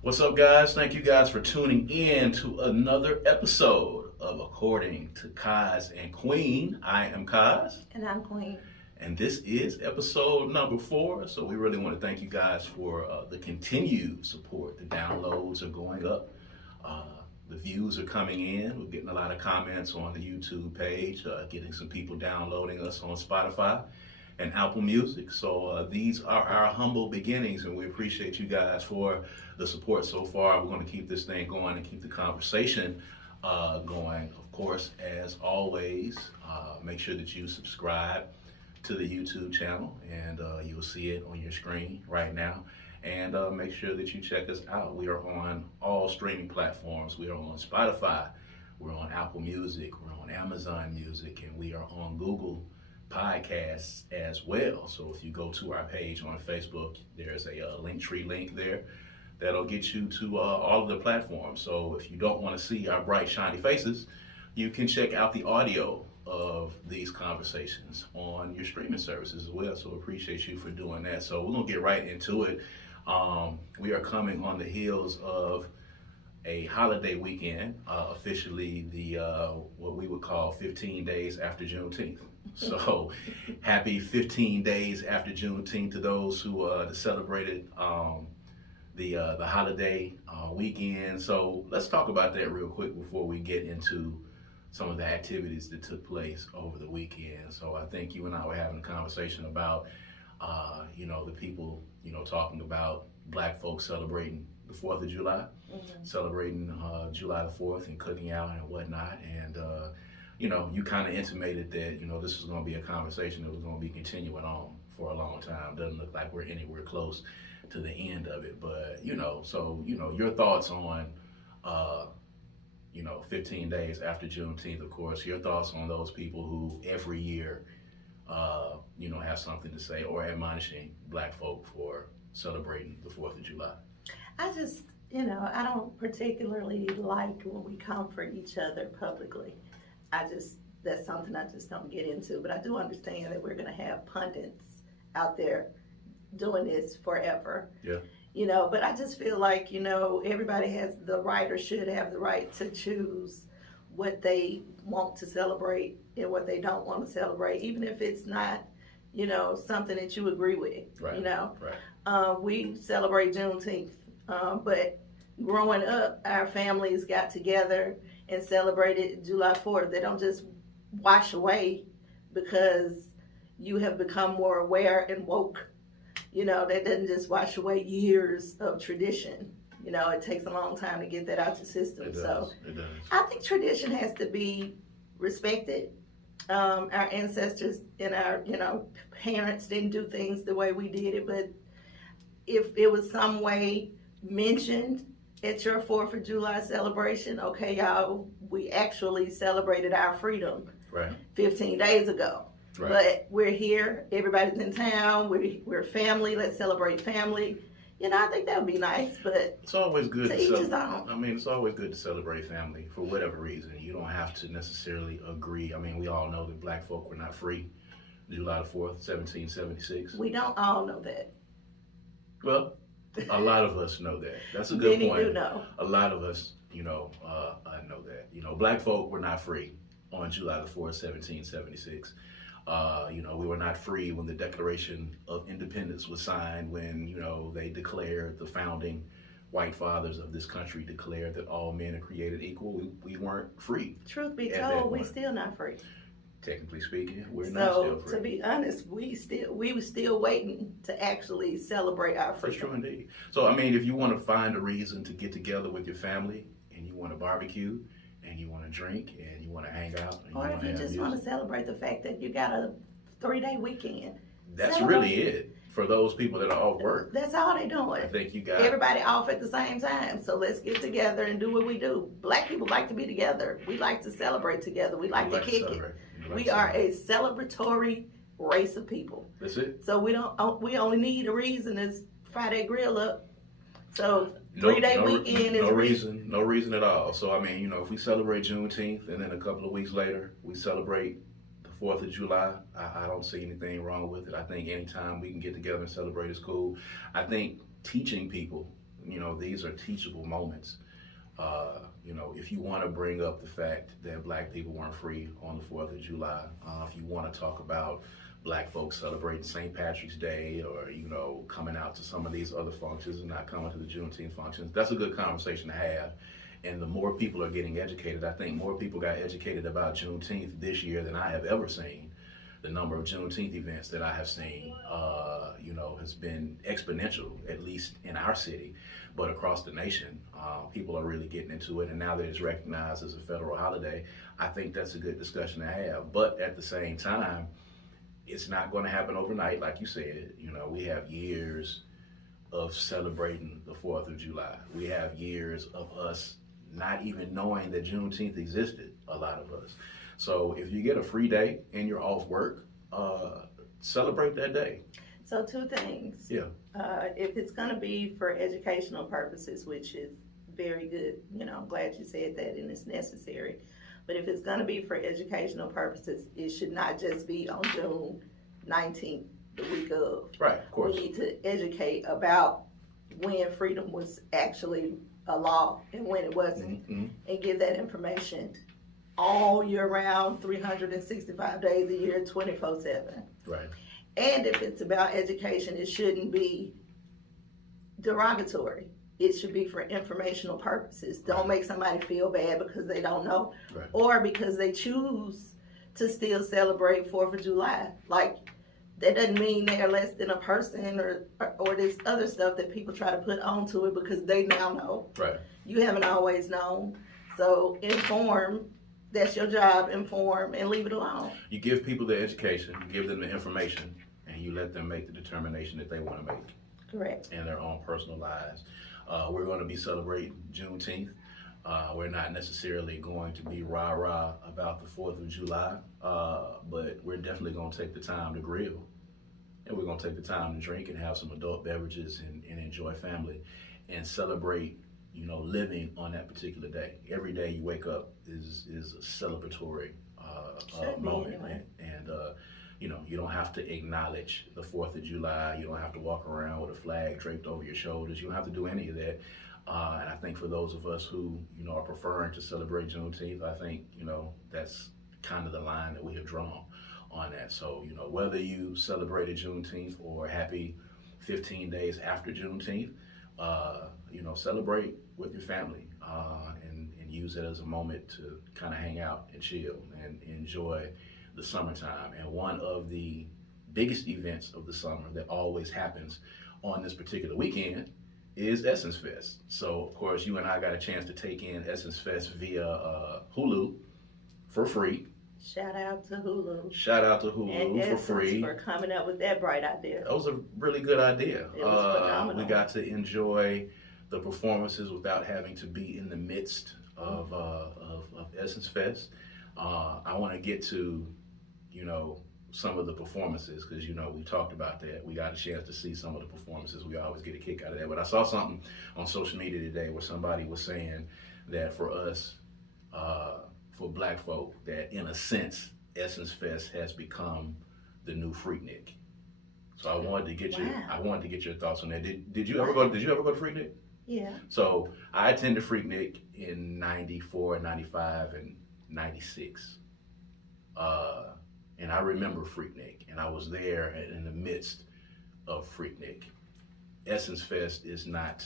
What's up, guys? Thank you guys for tuning in to another episode of According to Kaz and Queen. I am Kaz. And I'm Queen. And this is episode number 4. So we really want to thank you guys for the continued support. The downloads are going up. The views are coming in. We're getting a lot of comments on the YouTube page, getting some people downloading us on Spotify and Apple Music. So these are our humble beginnings, and we appreciate you guys for the support so far. We're going to keep this thing going and keep the conversation going. Of course, as always, make sure that you subscribe to the YouTube channel, and you'll see it on your screen right now. And make sure that you check us out. We are on all streaming platforms. We are on Spotify, we're on Apple Music, we're on Amazon Music, and we are on Google Podcasts as well. So if you go to our page on Facebook, there's a Linktree link there that'll get you to all of the platforms. So if you don't want to see our bright, shiny faces, you can check out the audio of these conversations on your streaming services as well. So appreciate you for doing that. So we're gonna get right into it. We are coming on the heels of a holiday weekend, officially the what we would call 15 days after Juneteenth. So happy 15 days after Juneteenth to those who celebrated the holiday weekend. So let's talk about that real quick before we get into some of the activities that took place over the weekend. So I think you and I were having a conversation about, the people, talking about black folks celebrating the 4th of July, celebrating July the 4th and cooking out and whatnot. And, you kind of intimated that, this was going to be a conversation that was going to be continuing on for a long time. Doesn't look like we're anywhere close to the end of it. But, your thoughts on, 15 days after Juneteenth, of course, your thoughts on those people who every year, have something to say or admonishing black folk for celebrating the 4th of July. I just, I don't particularly like when we comfort each other publicly. That's something I just don't get into. But I do understand that we're going to have pundits out there doing this forever. Yeah. But I just feel like, everybody has the right or should have the right to choose what they want to celebrate and what they don't want to celebrate, even if it's not, something that you agree with, Right. Right. We celebrate Juneteenth, but growing up, our families got together and celebrated July 4th. They don't just wash away because you have become more aware and woke. That doesn't just wash away years of tradition. It takes a long time to get that out the system. It does. So It does. I think tradition has to be respected. Our ancestors and our, parents didn't do things the way we did it, but if it was some way mentioned at your 4th of July celebration, okay, y'all, we actually celebrated our freedom Right. 15 days ago. Right. But we're here, everybody's in town, we're family, let's celebrate family. I think that would be nice, but It's always good to each his own. it's always good to celebrate family for whatever reason. You don't have to necessarily agree. We all know that black folk were not free July the 4th, 1776. We don't all know that. Well, a lot of us know that. That's a good Many point. do know. A lot of us, know that. Black folk were not free on July the 4th, 1776. We were not free when the Declaration of Independence was signed, when, they declared, the founding white fathers of this country declared that all men are created equal. We weren't free. Truth be At that told, we point. still not free. Technically speaking, we're not So still free. to be honest, we were still waiting to actually celebrate our That's true freedom. indeed. So, if you want to find a reason to get together with your family and you want to barbecue and you want to drink and you want to hang out, and Or if wanna you have just music, want to celebrate the fact that you got a 3-day weekend. that's celebrate. really it for those people that are off work. That's all they're I doing. think you got Everybody off at the same time. So let's get together and do what we do. Black people like to be together. We like to celebrate together. We like to kick it. celebrate. You like We to are celebrate. a celebratory race of people. That's it. So we only need a reason to fry that grill up. So No, 3-day no, weekend is no a reason, no reason at all. So if we celebrate Juneteenth and then a couple of weeks later we celebrate the 4th of July, I don't see anything wrong with it. I think anytime we can get together and celebrate is cool. I think teaching people You know, these are teachable moments. You know, if you want to bring up the fact that black people weren't free on the 4th of July, if you want to talk about black folks celebrating St. Patrick's Day, or, you know, coming out to some of these other functions and not coming to the Juneteenth functions, that's a good conversation to have. And the more people are getting educated, I think more people got educated about Juneteenth this year than I have ever seen. The number of Juneteenth events that I have seen, you know, has been exponential, at least in our city, but across the nation. People are really getting into it, and now that it's recognized as a federal holiday, I think that's a good discussion to have. But at the same time, it's not going to happen overnight, like you said. You know, we have years of celebrating the 4th of July. We have years of us not even knowing that Juneteenth existed, a lot of us. So if you get a free day and you're off work, celebrate that day. So 2 things. Yeah. If it's going to be for educational purposes, which is very good, you know, I'm glad you said that and it's necessary. But if it's going to be for educational purposes, it should not just be on June 19th, the week of. Right, of course. We need to educate about when freedom was actually a law and when it wasn't, Mm-hmm. and give that information all year round, 365 days a year, 24/7. Right. And if it's about education, it shouldn't be derogatory. It should be for informational purposes. Don't make somebody feel bad because they don't know, Right. or because they choose to still celebrate 4th of July. Like, that doesn't mean they're less than a person or this other stuff that people try to put onto it because they now know. Right. You haven't always known. So inform. That's your job. Inform and leave it alone. You give people the education, you give them the information, and you let them make the determination that they want to make. Correct. In their own personal lives. We're going to be celebrating Juneteenth. We're not necessarily going to be rah-rah about the 4th of July, but we're definitely going to take the time to grill. And we're going to take the time to drink and have some adult beverages and enjoy family and celebrate, you know, living on that particular day. Every day you wake up is a celebratory moment. Anyway. And you know, you don't have to acknowledge the 4th of July. You don't have to walk around with a flag draped over your shoulders. You don't have to do any of that. And I think for those of us who, you know, are preferring to celebrate Juneteenth, I think, you know, that's kind of the line that we have drawn on that. So, you know, whether you celebrated Juneteenth or happy 15 days after Juneteenth, you know, celebrate with your family and use it as a moment to kind of hang out and chill and enjoy the summertime. And one of the biggest events of the summer that always happens on this particular weekend is Essence Fest. So, of course, you and I got a chance to take in Essence Fest via Hulu for free. Shout out to Hulu. Shout out to Hulu and for free. for coming up with that bright idea. That was a really good idea. It was phenomenal. We got to enjoy the performances without having to be in the midst of Essence Fest. I want to get to, you know, some of the performances because, you know, we talked about that. We got a chance to see some of the performances. We always get a kick out of that. But I saw something on social media today where somebody was saying that for us, for black folk, that in a sense, Essence Fest has become the new Freaknik. So I wanted to get your thoughts on that. Did you ever go to Freaknik? Yeah. So I attended Freaknik in 94, 95, and 96. And I remember Freaknik, and I was there in the midst of Freaknik. Essence Fest is not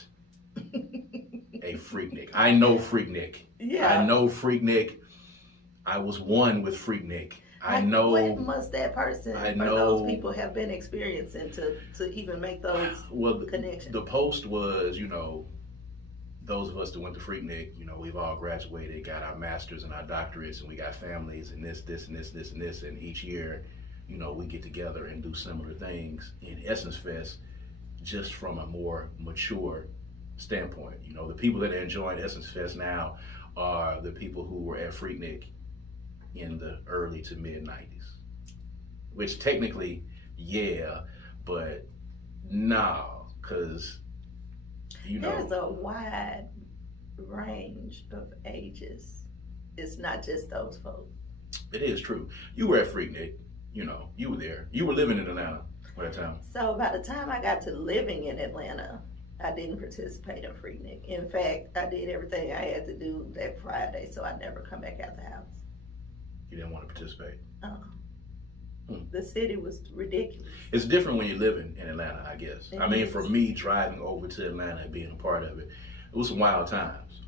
a Freaknik. I know Freaknik. Yeah. I know Freaknik. I was one with Freaknik. I know. What must that person I or know those people have been experiencing to even make those connections? The post was, you know, those of us that went to Freaknik, you know, we've all graduated, got our masters and our doctorates, and we got families and this, and this. And each year, you know, we get together and do similar things in Essence Fest, just from a more mature standpoint. You know, the people that are enjoying Essence Fest now are the people who were at Freaknik in the early to mid 90s, which technically, yeah, but no, because, you know, there's a wide range of ages. It's not just those folks. It is true. You were at Freaknik, you know, you were there. You were living in Atlanta by that time. So by the time I got to living in Atlanta, I didn't participate in Freaknik. In fact, I did everything I had to do that Friday, so I never come back out the house. You didn't want to participate? The city was ridiculous. It's different when you're living in Atlanta, I guess. I mean, for me, driving over to Atlanta and being a part of it, it was some wild times.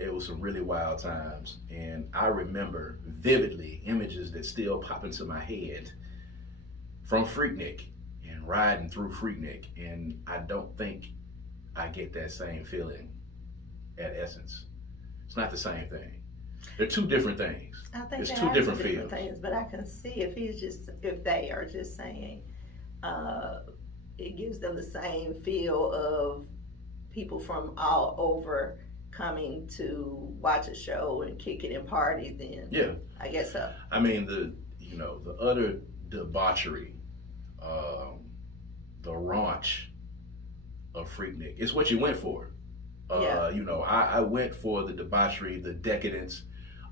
It was some really wild times. And I remember vividly images that still pop into my head from Freaknik and riding through Freaknik. And I don't think I get that same feeling at Essence. It's not the same thing. They're two different things. I think it's they two are different two different feels. things, but I can see if they are just saying, it gives them the same feel of people from all over coming to watch a show and kick it and party. Then Yeah, I guess so. I mean the utter debauchery, the raunch of Freaknik. It's what you went for. Yeah. I went for the debauchery, the decadence,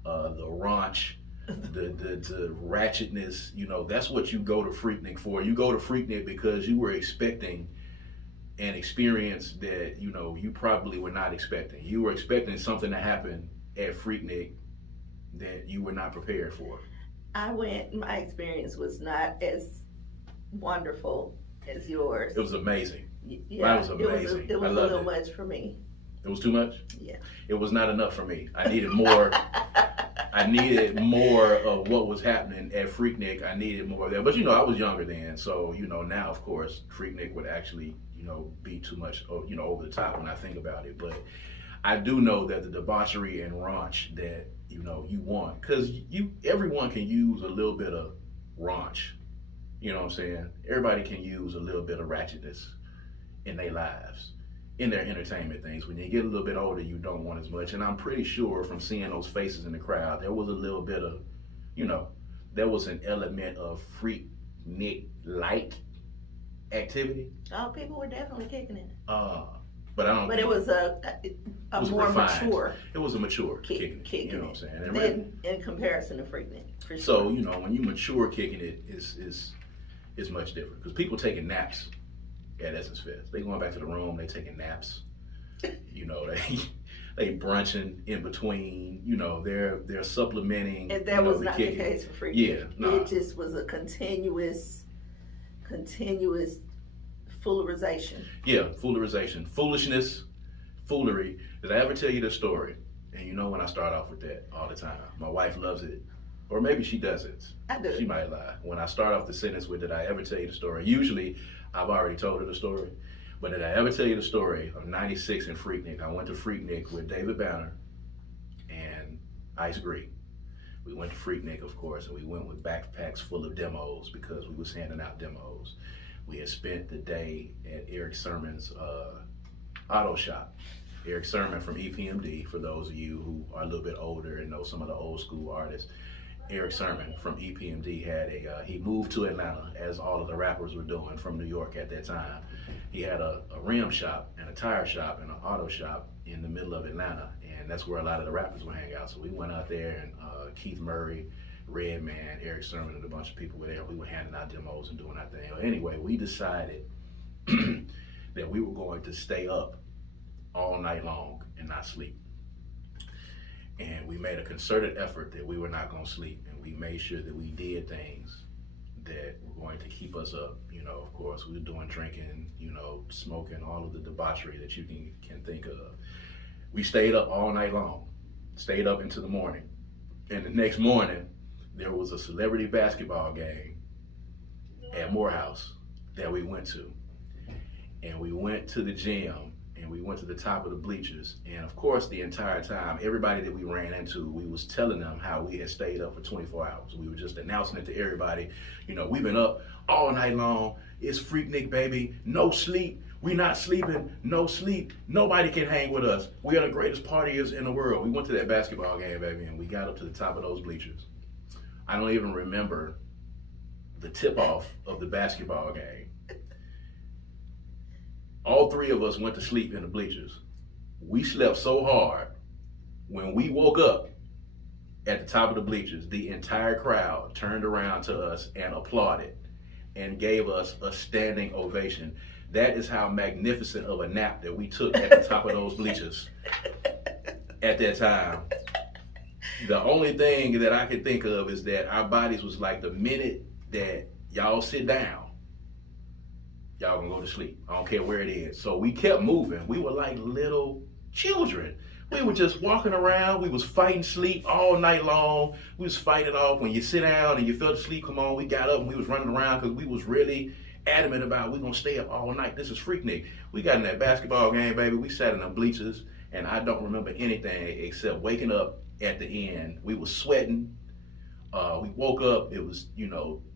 the raunch, the ratchetness. That's what you go to Freaknik for. You go to Freaknik because you were expecting an experience that you probably were not expecting. You were expecting something to happen at Freaknik that you were not prepared for. My experience was not as wonderful as yours. It was amazing. Yeah, Mine was amazing. It was I a loved little it. much for me. It was too much? Yeah. It was not enough for me. I needed more. I needed more of what was happening at Freaknik. I needed more of that. But I was younger then, so now of course Freaknik would actually be too much over the top when I think about it. But I do know that the debauchery and raunch that you want, because everyone can use a little bit of raunch. You know what I'm saying? Everybody can use a little bit of ratchetness in their lives, in their entertainment things. When you get a little bit older, you don't want as much. And I'm pretty sure from seeing those faces in the crowd, there was a little bit of, there was an element of Freaknik-like activity. Oh, people were definitely kicking it. But I don't. But it was a more refined. Mature. It was a mature kicking it. You know what I'm saying? And really, then in comparison to Freaknik, for sure. so when you mature kicking it is much different, because people taking naps at Essence Fest. They going back to the room. They taking naps. They brunching in between. They're supplementing. And that was the not kicking. the case for Freaknik. Yeah, nah. It just was a continuous foolerization. Yeah, foolerization, foolishness, foolery. Did I ever tell you this story? And when I start off with that all the time, my wife loves it, or maybe she doesn't. I do. She might lie. When I start off the sentence with, did I ever tell you the story? Usually, I've already told her the story. But did I ever tell you the story of 96 in Freaknik? I went to Freaknik with David Banner and Ice Green. We went to Freaknik, of course, and we went with backpacks full of demos because we was handing out demos. We had spent the day at Eric Sermon's auto shop. Eric Sermon from EPMD, for those of you who are a little bit older and know some of the old school artists. Eric Sermon from EPMD had he moved to Atlanta, as all of the rappers were doing from New York at that time. He had a rim shop and a tire shop and an auto shop in the middle of Atlanta, and that's where a lot of the rappers would hang out. So we went out there, and Keith Murray, Redman, Eric Sermon, and a bunch of people were there. We were handing out demos and doing our thing. Anyway, we decided that we were going to stay up all night long and not sleep. And we made a concerted effort that we were not going to sleep, and we made sure that we did things that were going to keep us up. Of course, we were doing drinking, smoking, all of the debauchery that you can think of. We stayed up all night long, stayed up into the morning. And the next morning, there was a celebrity basketball game at Morehouse that we went to. And we went to the gym, and we went to the top of the bleachers. And of course, the entire time, everybody that we ran into, we was telling them how we had stayed up for 24 hours. We were just announcing it to everybody. We've been up all night long. It's Freaknik, baby. No sleep. We not sleeping. No sleep. Nobody can hang with us. We are the greatest partiers in the world. We went to that basketball game, baby, and we got up to the top of those bleachers. I don't even remember the tip-off of the basketball game. All three of us went to sleep in the bleachers. We slept so hard, when we woke up at the top of the bleachers, the entire crowd turned around to us and applauded and gave us a standing ovation. That is how magnificent of a nap that we took at the top of those bleachers at that time. The only thing that I can think of is that our bodies was like, the minute that y'all sit down, y'all gonna go to sleep. I don't care where it is. So we kept moving. We were like little children. We were just walking around. We was fighting sleep all night long. We was fighting off. When you sit down and you fell asleep, come on, we got up and we was running around because we was really adamant about we gonna stay up all night. This is Freaknik. We got in that basketball game, baby. We sat in the bleachers and I don't remember anything except waking up at the end. We was sweating. We woke up, it was,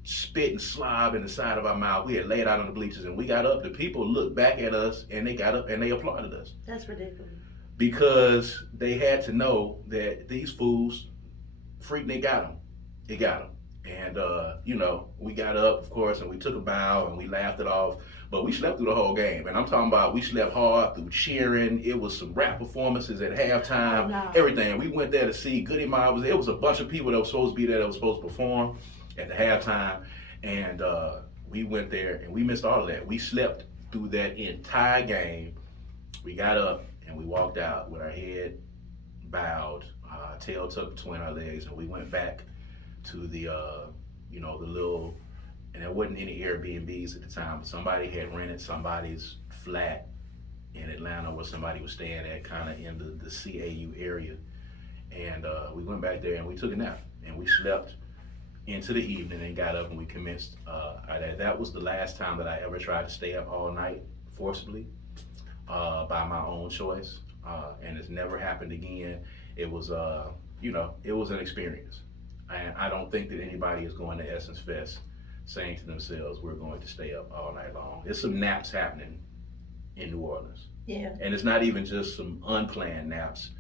spit and slob in the side of our mouth. We had laid out on the bleachers and we got up. The people looked back at us and they got up and they applauded us. That's ridiculous. Because they had to know that these fools, Freaknik got them. It got them. And, we got up, of course, and we took a bow and we laughed it off. But we slept through the whole game. And I'm talking about we slept hard through cheering. It was some rap performances at halftime, everything. We went there to see Goody Mob. It was a bunch of people that were supposed to be there that were supposed to perform at the halftime. And we went there and we missed all of that. We slept through that entire game. We got up and we walked out with our head bowed, tail tucked between our legs, and we went back to the little, and there wasn't any Airbnbs at the time. Somebody had rented somebody's flat in Atlanta where somebody was staying at, kind of in the CAU area. And we went back there and we took a nap and we slept into the evening and got up and we commenced. That was the last time that I ever tried to stay up all night forcibly by my own choice. And it's never happened again. It was, it was an experience. And I don't think that anybody is going to Essence Fest saying to themselves, we're going to stay up all night long. There's some naps happening in New Orleans. Yeah. And it's not even just some unplanned naps.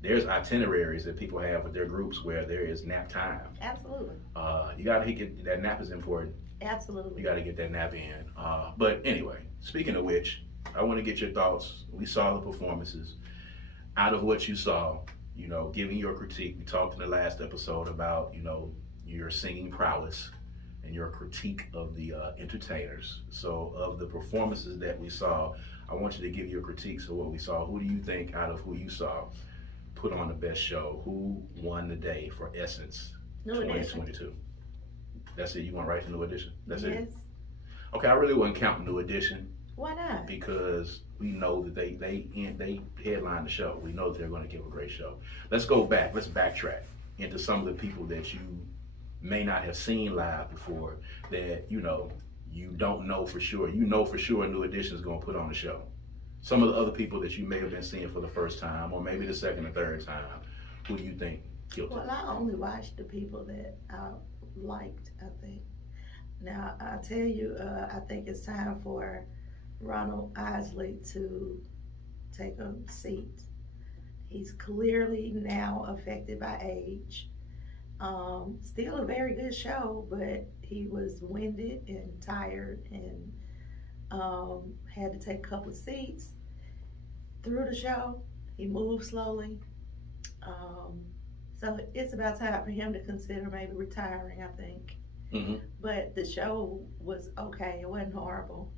There's itineraries that people have with their groups where there is nap time. Absolutely. You got to get, that nap is important. Absolutely. You got to get that nap in. But anyway, speaking of which, I want to get your thoughts. We saw the performances. Out of what you saw, giving your critique. We talked in the last episode about, your singing prowess and your critique of the entertainers. So of the performances that we saw, I want you to give your critiques of what we saw. Who do you think, out of who you saw, put on the best show? Who won the day for Essence 2022? That's it? You went right to New Edition? That's it? Okay, I really wasn't counting New Edition. Why not? Because we know that they headline the show. We know that they're going to give a great show. Let's go back. Let's backtrack into some of the people that you may not have seen live before that, you don't know for sure. You know for sure New Edition is going to put on the show. Some of the other people that you may have been seeing for the first time or maybe the second or third time, who do you think killed it? Well, I only watched the people that I liked, I think. Now, I'll tell you, I think it's time for Ronald Isley to take a seat. He's clearly now affected by age. Still a very good show, but he was winded and tired and had to take a couple of seats through the show. He moved slowly. So it's about time for him to consider maybe retiring, I think. Mm-hmm. But the show was okay. It wasn't horrible.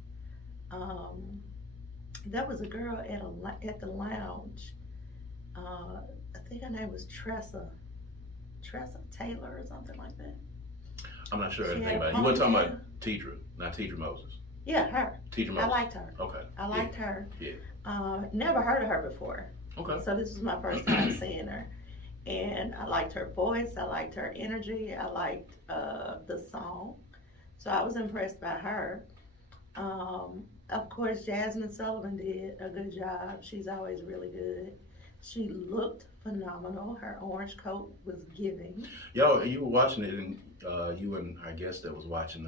There was a girl at the lounge. I think her name was Tressa Taylor or something like that. I'm not sure anything about it. You weren't talking about Tidra, not Tidra Moses. Yeah, her. Tidra Moses. I liked her. Okay. I liked her. Yeah. Never heard of her before. Okay. So this was my first time seeing her. And I liked her voice. I liked her energy. I liked the song. So I was impressed by her. Of course, Jasmine Sullivan did a good job. She's always really good. She looked phenomenal. Her orange coat was giving. Yo, you were watching it, and you and our guest that was watching,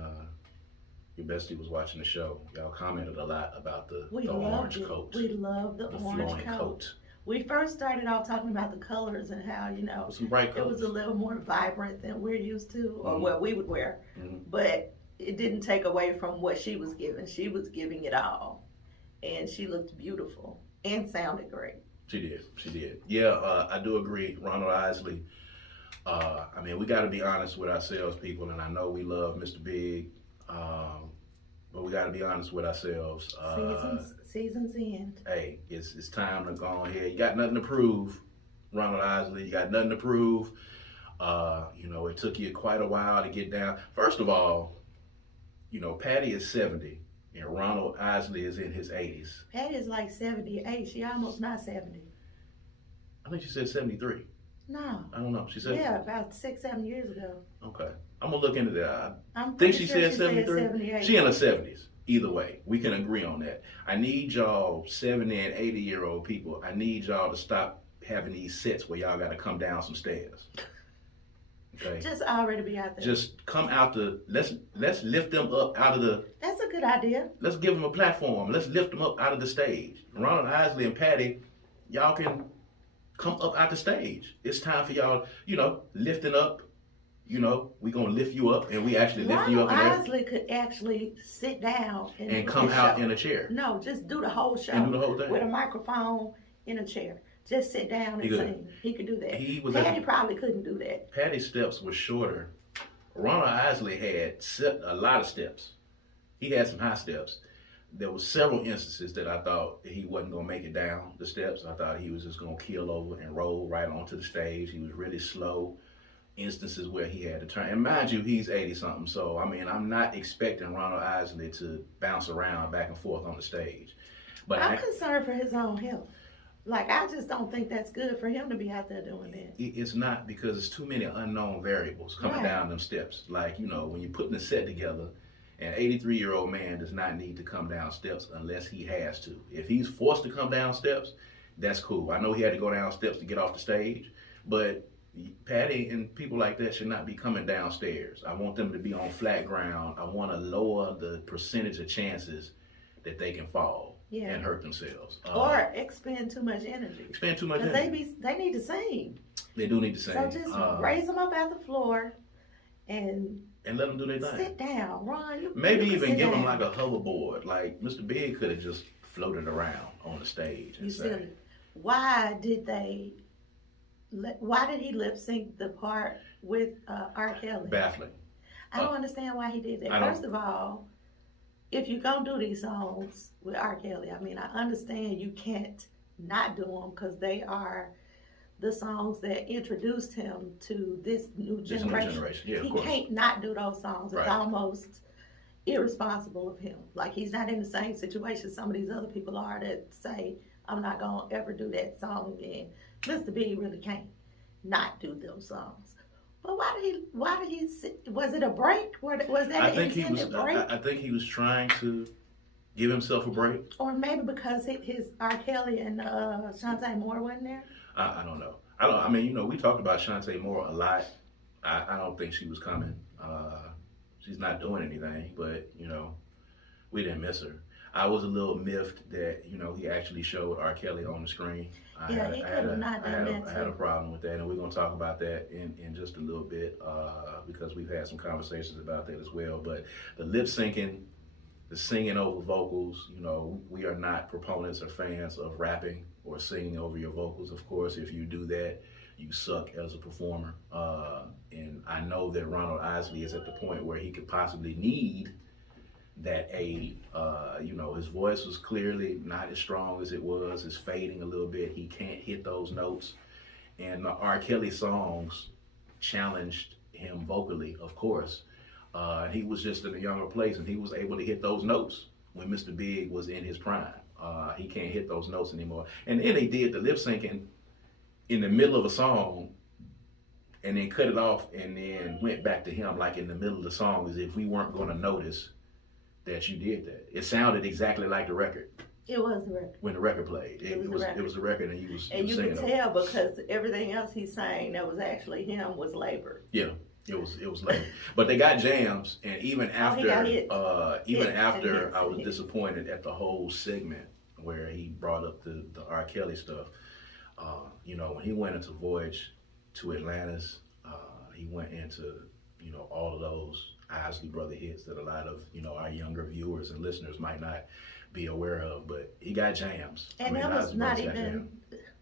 your bestie was watching the show. Y'all commented a lot about the orange coat. We love the orange coat. We first started off talking about the colors and how, some bright colors. It was a little more vibrant than we're used to, or what we would wear. Mm-hmm. But it didn't take away from what she was giving. She was giving it all. And she looked beautiful and sounded great. She did. Yeah, I do agree. Ronald Isley. We got to be honest with ourselves, people, and I know we love Mr. Big. but we got to be honest with ourselves. Seasons end. Hey, it's time to go on ahead. You got nothing to prove, Ronald Isley. You got nothing to prove. It took you quite a while to get down. First of all, Patty is 70 and Ronald Isley is in his 80s. Patty is like 78. She almost not 70. I think she said 73. No. I don't know. She said? Yeah, about 6-7 years ago. Okay. I'm going to look into that. I'm think she said 73. Said 78. She in her 70s. Either way, we can agree on that. I need y'all 70 and 80-year-old people. I need y'all to stop having these sets where y'all got to come down some stairs. Okay. Just already be out there. Just come out let's lift them up out of the. That's a good idea. Let's give them a platform. Let's lift them up out of the stage. Ronald Isley and Patty, y'all can come up out the stage. It's time for y'all, lifting up. We gonna lift you up, and we actually lift you up. Ronald Isley could actually sit down and come out in a chair. No, just do the whole show. And do the whole thing with a microphone in a chair. Just sit down and sing. He could do that. Patty probably couldn't do that. Patty's steps were shorter. Ronald Isley had a lot of steps. He had some high steps. There were several instances that I thought he wasn't going to make it down the steps. I thought he was just going to keel over and roll right onto the stage. He was really slow. Instances where he had to turn. And mind you, he's 80-something. So, I'm not expecting Ronald Isley to bounce around back and forth on the stage. But I'm concerned for his own health. I just don't think that's good for him to be out there doing that. It's not, because it's too many unknown variables coming down them steps. When you're putting a set together, an 83-year-old man does not need to come down steps unless he has to. If he's forced to come down steps, that's cool. I know he had to go down steps to get off the stage, but Patty and people like that should not be coming downstairs. I want them to be on flat ground. I want to lower the percentage of chances that they can fall and hurt themselves. Or expend too much energy. Expend too much energy. They need to sing. They do need to sing. So just raise them up out the floor and let them do their thing. Sit down, Ron. Maybe even give them like a hoverboard. Like Mr. Big could have just floated around on the stage and sang. Why did he lip sync the part with R. Kelly? Baffling. I don't understand why he did that. First of all, if you're going to do these songs with R. Kelly, I understand you can't not do them because they are the songs that introduced him to this new generation. Yeah, he can't not do those songs. It's almost irresponsible of him. He's not in the same situation some of these other people are that say, I'm not going to ever do that song again. Mr. B really can't not do those songs. But why did he was it a break? Was that an intended break? I think he was trying to give himself a break. Or maybe because his R. Kelly and Shantae Moore wasn't there? I don't know. We talked about Shantae Moore a lot. I don't think she was coming. She's not doing anything, but, we didn't miss her. I was a little miffed that, he actually showed R. Kelly on the screen. I had a problem with that, and we're going to talk about that in just a little bit because we've had some conversations about that as well. But the lip syncing, the singing over vocals, we are not proponents or fans of rapping or singing over your vocals. Of course, if you do that, you suck as a performer. And I know that Ronald Isley is at the point where he could possibly need that aid. His voice was clearly not as strong as it was. It's fading a little bit. He can't hit those notes. And the R. Kelly songs challenged him vocally, of course. He was just in a younger place, and he was able to hit those notes when Mr. Big was in his prime. He can't hit those notes anymore. And then they did the lip syncing in the middle of a song, and then cut it off, and then went back to him like in the middle of the song, as if we weren't going to notice that you did that. It sounded exactly like the record. It was the record. When the record played. It was a record, and he was and you singing. could tell because everything else he sang that was actually him was labored. Yeah, it was labored. But they got jams, and even after I was disappointed at the whole segment where he brought up the R. Kelly stuff. When he went into Voyage to Atlantis, he went into all of those Isley Brother hits that a lot of our younger viewers and listeners might not be aware of, but he got jams. And that was not even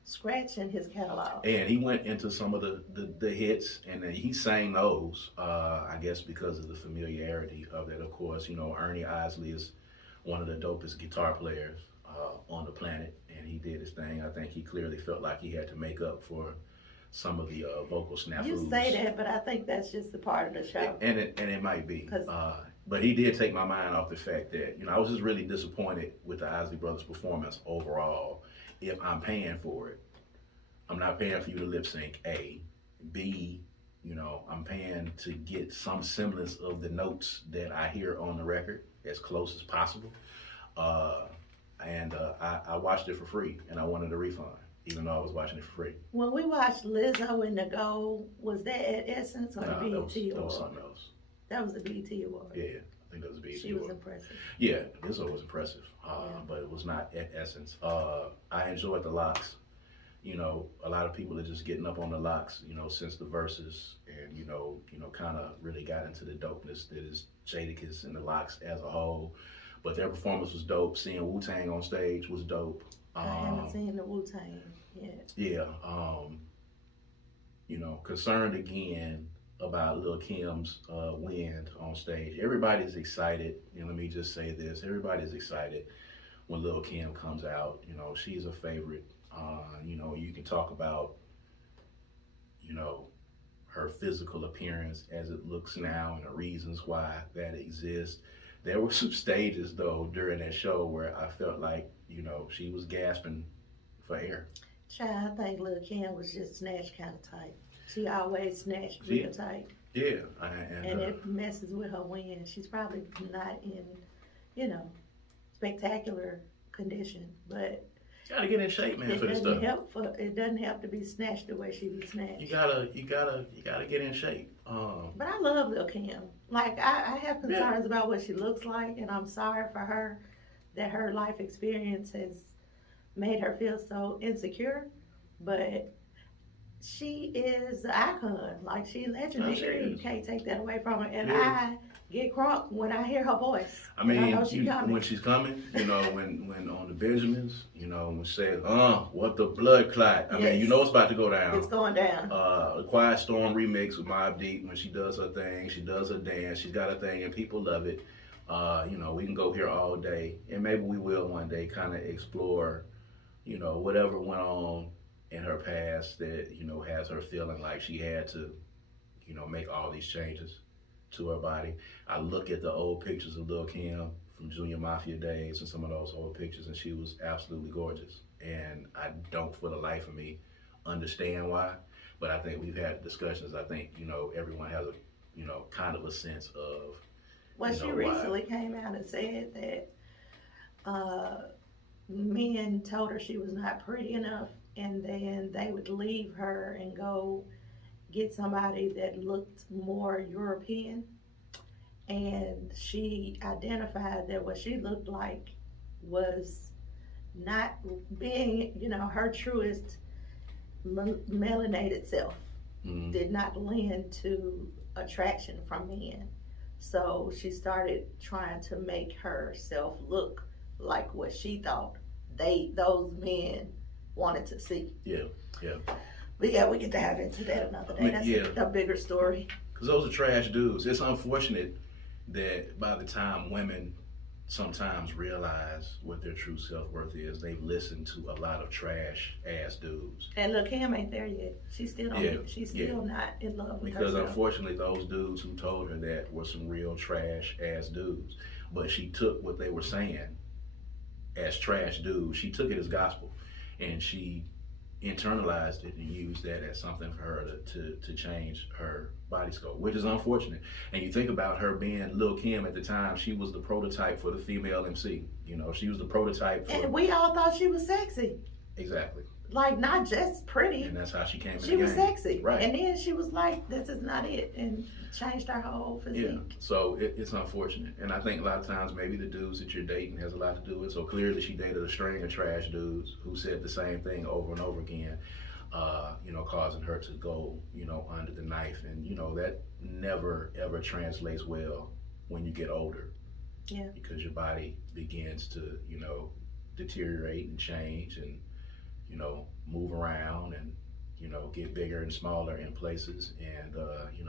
scratching his catalog. And he went into some of the hits, and then he sang those, I guess because of the familiarity of that. Of course, Ernie Isley is one of the dopest guitar players on the planet, and he did his thing. I think he clearly felt like he had to make up for some of the vocal snafus. You say that, but I think that's just a part of the show. And it might be. But he did take my mind off the fact that, I was just really disappointed with the Isley Brothers' performance overall. If I'm paying for it, I'm not paying for you to lip sync, A. B, I'm paying to get some semblance of the notes that I hear on the record as close as possible. I watched it for free, and I wanted a refund, even though I was watching it for free. When we watched Lizzo in the Gold, was that at Essence or the BET Award? That was something else. That was the BET Award. Yeah, I think that was the BET Award. She was impressive. Yeah, Lizzo was impressive, but it was not at Essence. I enjoyed the locks. A lot of people are just getting up on the locks, since the verses, and kind of really got into the dopeness that is Jadakiss and the locks as a whole. But their performance was dope. Seeing Wu-Tang on stage was dope. I haven't seen the Wu-Tang yet. Yeah, concerned again about Lil' Kim's win on stage. Everybody's excited. Let me just say this: everybody's excited when Lil' Kim comes out. She's a favorite. You can talk about, her physical appearance as it looks now and the reasons why that exists. There were some stages, though, during that show where I felt like, she was gasping for air. Child, I think Lil' Kim was just snatch kind of tight. She always snatched real tight. Yeah. And it messes with her win. She's probably not in, spectacular condition, but gotta get in shape, man, for this stuff. It doesn't have to be snatched the way she was snatched. You gotta get in shape. But I love Lil' Kim. Like I have concerns about what she looks like, and I'm sorry for her that her life experience has made her feel so insecure. But she is an icon. Like, she's legendary. You can't take that away from her. And I get crunk when I hear her voice. I mean, when she's coming, when on the Benjamins, when she says, what the blood clot. I mean, it's about to go down. It's going down. The Quiet Storm remix with Mobb Deep, when she does her thing, she does her dance, she's got her thing, and people love it. We can go here all day, and maybe we will one day kind of explore, whatever went on in her past that, has her feeling like she had to, make all these changes to her body. I look at the old pictures of Lil' Kim from Junior Mafia days and some of those old pictures, and she was absolutely gorgeous. And I don't, for the life of me, understand why, but I think we've had discussions. I think, everyone has a, kind of a sense of, well, she recently came out and said that men told her she was not pretty enough, and then they would leave her and go get somebody that looked more European. And she identified that what she looked like was not being, her truest melanated self. Did not lend to attraction from men. So she started trying to make herself look like what she thought those men wanted to see. Yeah. But yeah, we can dive into that another day. That's a bigger story. Because those are trash dudes. It's unfortunate that by the time women sometimes realize what their true self-worth is, they've listened to a lot of trash ass dudes. And look, Kim ain't there yet. She's still she's still not in love with herself. Because unfortunately, those dudes who told her that were some real trash ass dudes. But she took what they were saying as trash dudes. She took it as gospel, and she internalized it and used that as something for her to change her body sculpt, which is unfortunate. And you think about her being Lil' Kim at the time, she was the prototype for the female MC. She was the prototype for... And we all thought she was sexy. Exactly. Like, not just pretty. And that's how she came in She was sexy. Right. And then she was like, this is not it, and changed her whole physique. Yeah, so it's unfortunate. And I think a lot of times maybe the dudes that you're dating has a lot to do with it. So clearly she dated a string of trash dudes who said the same thing over and over again, causing her to go, under the knife. And, that never, ever translates well when you get older. Yeah. Because your body begins to, deteriorate and change, and move around and, get bigger and smaller in places, and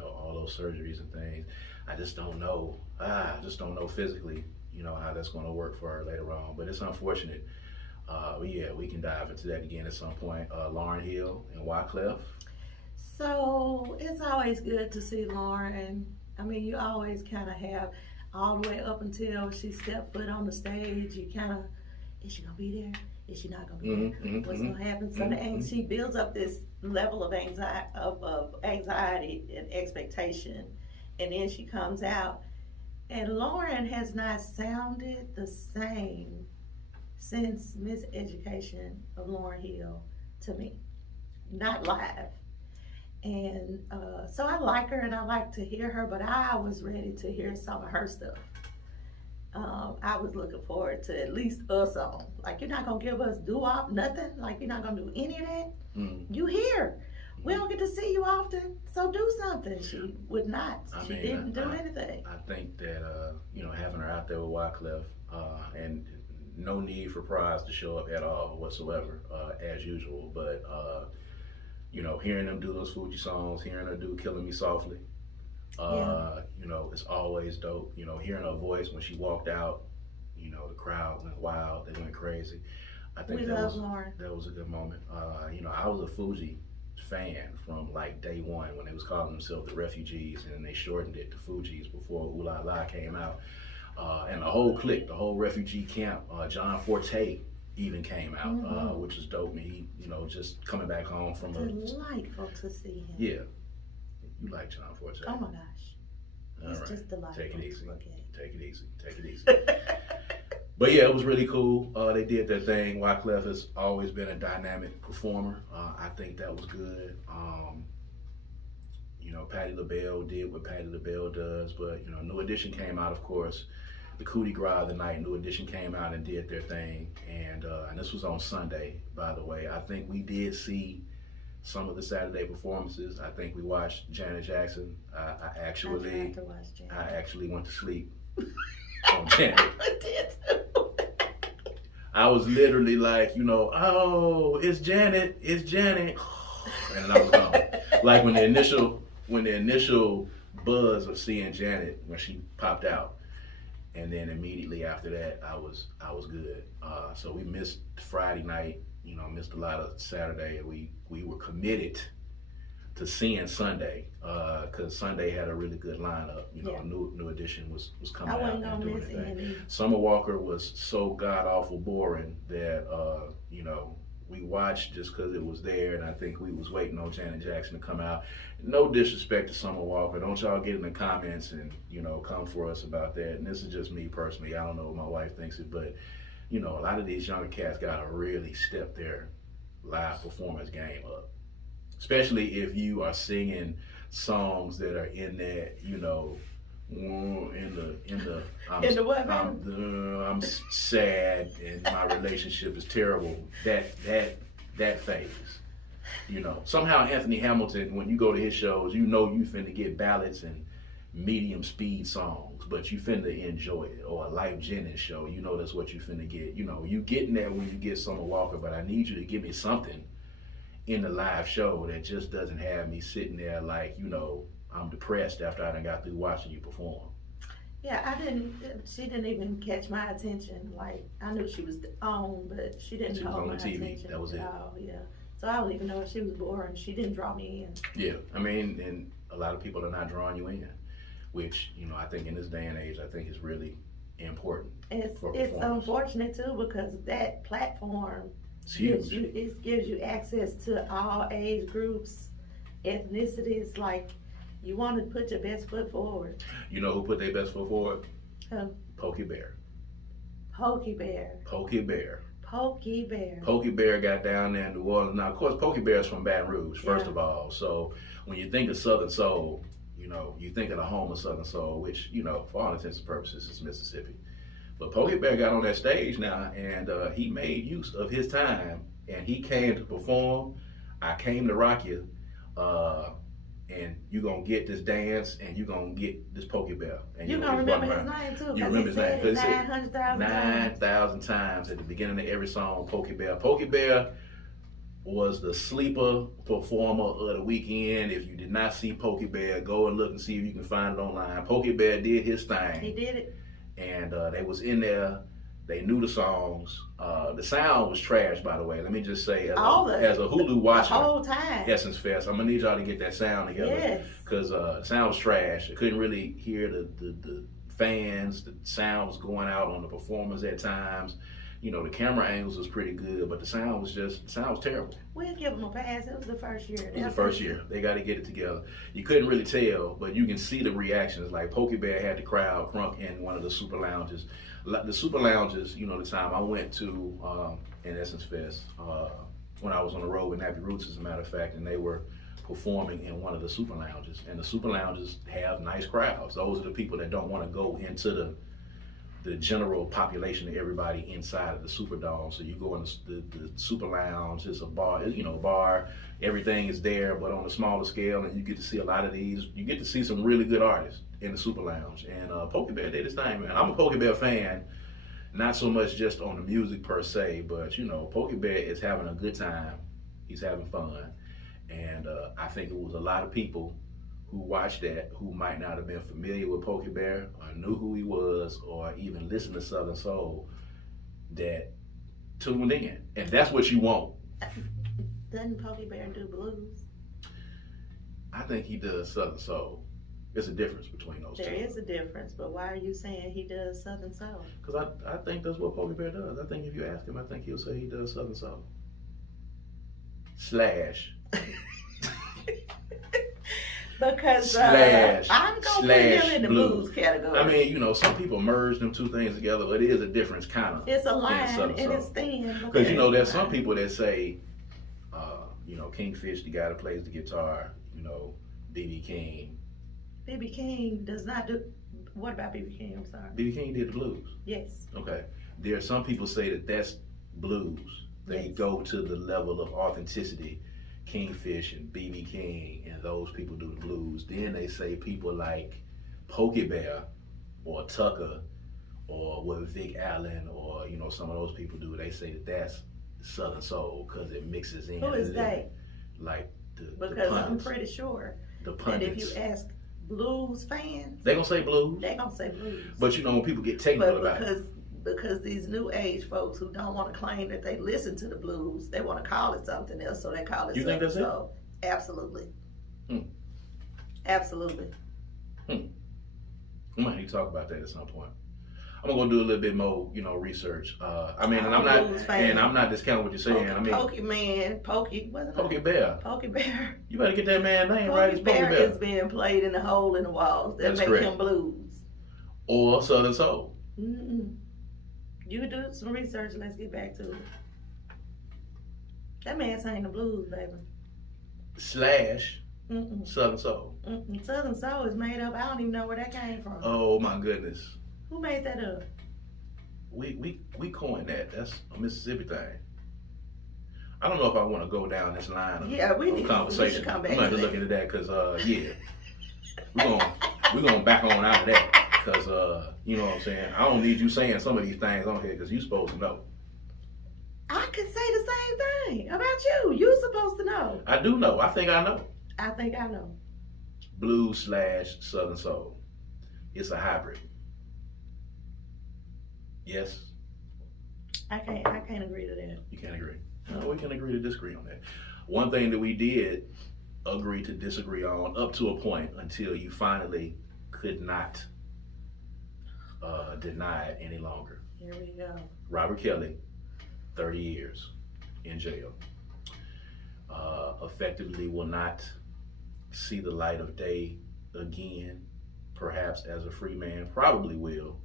all those surgeries and things. I just don't know. I just don't know physically, how that's going to work for her later on. But it's unfortunate. But yeah, we can dive into that again at some point. Lauryn Hill and Wyclef. So it's always good to see Lauren. I mean, you always kind of have all the way up until she stepped foot on the stage. You kind of, is she gonna be there? Is she not gonna be there? What's gonna happen? So she builds up this level of anxiety and expectation, and then she comes out. And Lauren has not sounded the same since Miss Education of Lauryn Hill to me, not live. And so I like her and I like to hear her, but I was ready to hear some of her stuff. I was looking forward to at least a song. Like, you're not gonna give us doo-wop, nothing? Like, you're not gonna do any of that? You here. We don't get to see you often, so do something. She would not. She didn't do anything. I think that, having her out there with Wyclef, and no need for Prize to show up at all whatsoever, as usual, but, hearing them do those Fuji songs, hearing her do Killing Me Softly, it's always dope. Hearing her voice when she walked out, the crowd went wild, they went crazy. I think that was a good moment. I was a Fuji fan from like day one when they was calling themselves the Refugees, and then they shortened it to Fugees before Ooh La La came out. And the whole clique, the whole refugee camp, John Forte even came out, which was dope. And he, just coming back home from delightful to see him. Yeah, you like John Forte? Oh my gosh, he's just delightful. Take it easy. Take it easy. Take it easy. But yeah, it was really cool. They did their thing. Wyclef has always been a dynamic performer. I think that was good. Patti LaBelle did what Patti LaBelle does, but New Edition came out, of course. The coup de grace of the night, New Edition came out and did their thing, and this was on Sunday, by the way. I think we did see some of the Saturday performances. I think we watched Janet Jackson. I actually went to sleep on Janet. I did too. I was literally like, oh, it's Janet, and I was gone. Like when the initial buzz of seeing Janet when she popped out. And then immediately after that, I was good. So we missed Friday night, missed a lot of Saturday. We were committed to seeing Sunday, because Sunday had a really good lineup. New Edition was coming out and doing their thing. Summer Walker was so god awful boring that we watched just because it was there, and I think we was waiting on Janet Jackson to come out. No disrespect to Summer Walker. Don't y'all get in the comments and, come for us about that. And this is just me personally. I don't know what my wife thinks it, but, a lot of these younger cats got to really step their live performance game up. Especially if you are singing songs that are in that, I'm sad and my relationship is terrible. That phase. Somehow Anthony Hamilton, when you go to his shows, you finna get ballads and medium speed songs, but you finna enjoy it. Or a Life Jennings show, that's what you finna get. You getting there when you get Summer Walker, but I need you to give me something in the live show that just doesn't have me sitting there like, I'm depressed after I done got through watching you perform. Yeah, she didn't even catch my attention. Like, I knew she was on, but she didn't hold my attention. That was it. Oh, yeah. So I don't even know if she was boring. She didn't draw me in. Yeah, and a lot of people are not drawing you in, which, I think in this day and age, I think is really important. It's unfortunate too, because that platform gives you access to all age groups, ethnicities. Like, you want to put your best foot forward. You know who put their best foot forward? Who? Pokey Bear. Pokey Bear. Pokey Bear. Pokey Bear. Pokey Bear got down there in New Orleans. Now, of course, Pokey Bear is from Baton Rouge, first of all. So when you think of Southern Soul, you think of the home of Southern Soul, which, for all intents and purposes, is Mississippi. But Pokey Bear got on that stage now, and he made use of his time, and he came to perform. I came to rock you, and you're going to get this dance, and you're going to get this Pokey Bear. And you're going to remember his name, too. You remember his name. Because he said 900,000 times at the beginning of every song, Pokey Bear. Pokey Bear was the sleeper performer of the weekend. If you did not see Pokey Bear, go and look and see if you can find it online. Pokey Bear did his thing. He did it. And they was in there. They knew the songs. The sound was trash, by the way. Let me just say, as a Hulu watcher, the whole time. Essence Fest, I'm gonna need y'all to get that sound together. Yes. Because the sound was trash. I couldn't really hear the fans. The sound was going out on the performers at times. You know, the camera angles was pretty good, but the sound was terrible. We'll give them a pass. It was the first year. It was the first year. They got to get it together. You couldn't really tell, but you can see the reactions. Like Pokey Bear had the crowd crunk in one of the super lounges. The super lounges, you know, the time I went to in Essence Fest when I was on the road with Nappy Roots, as a matter of fact, and they were performing in one of the super lounges. And the super lounges have nice crowds. Those are the people that don't want to go into the general population of everybody inside of the Superdome. So you go in the super lounge, it's a bar, everything is there, but on a smaller scale, and you get to see a lot of these, you get to see some really good artists in the super lounge. And Pokey Bear did his thing, man. I'm a Pokey Bear fan, not so much just on the music per se, but you know, Pokey Bear is having a good time. He's having fun. And I think it was a lot of people who watched that who might not have been familiar with Pokey Bear or knew who he was or even listened to Southern Soul that tuned in. And that's what you want. Doesn't Pokey Bear do blues? I think he does Southern Soul. There's a difference between those two. There is a difference, but why are you saying he does Southern Soul? Because I think that's what Pokey Bear does. I think if you ask him, I think he'll say he does Southern Soul. Slash. Because I'm going to put him in the blues category. I mean, you know, some people merge them two things together, but it is a difference, kind of. It's a line and it's thin. Because, you know, there's some people that say, you know, Kingfish, the guy that plays the guitar, you know, B.B. King. B.B. King does not do, what about B.B. King? I'm sorry. B.B. King did the blues. Yes. Okay. There are some people say that that's blues. They go to the level of authenticity. Kingfish and B.B. King and those people do the blues. Then they say people like Pokey Bear or Tucker or what Vic Allen or, you know, some of those people do. They say that that's Southern Soul because it mixes in. Who is they? Like because I'm pretty sure that if you ask blues fans, they're going to say blues. They're going to say blues. But, you know, when people get technical about it. Because these new age folks who don't want to claim that they listen to the blues, they want to call it something else, so they call it. You think that's it? Absolutely. Absolutely. We might need to talk about that at some point. I'm gonna do a little bit more, you know, research. I mean, and I'm not discounting what you're saying. I mean, Pokey Bear. Pokey Bear. You better get that man name right. It's Pokey Bear. Is being played in the hole in the walls that make him blues or Southern Soul. You do some research. Let's get back to it. That man sang the blues, baby. Slash Southern Soul. Southern Soul is made up. I don't even know where that came from. Oh my goodness. Who made that up? We coined that. That's a Mississippi thing. I don't know if I want to go down this line of conversation. We should come back. I'm going to look into that because we're gonna back on out of that. Because, you know what I'm saying? I don't need you saying some of these things on here because you're supposed to know. I could say the same thing about you. You're supposed to know. I do know. I think I know. I think I know. Blues / Southern Soul. It's a hybrid. Yes? I can't agree to that. You can't agree. No, we can agree to disagree on that. One thing that we did agree to disagree on up to a point until you finally could not deny it any longer. Here we go. Robert Kelly, 30 years in jail. Effectively will not see the light of day again, perhaps as a free man. Probably will.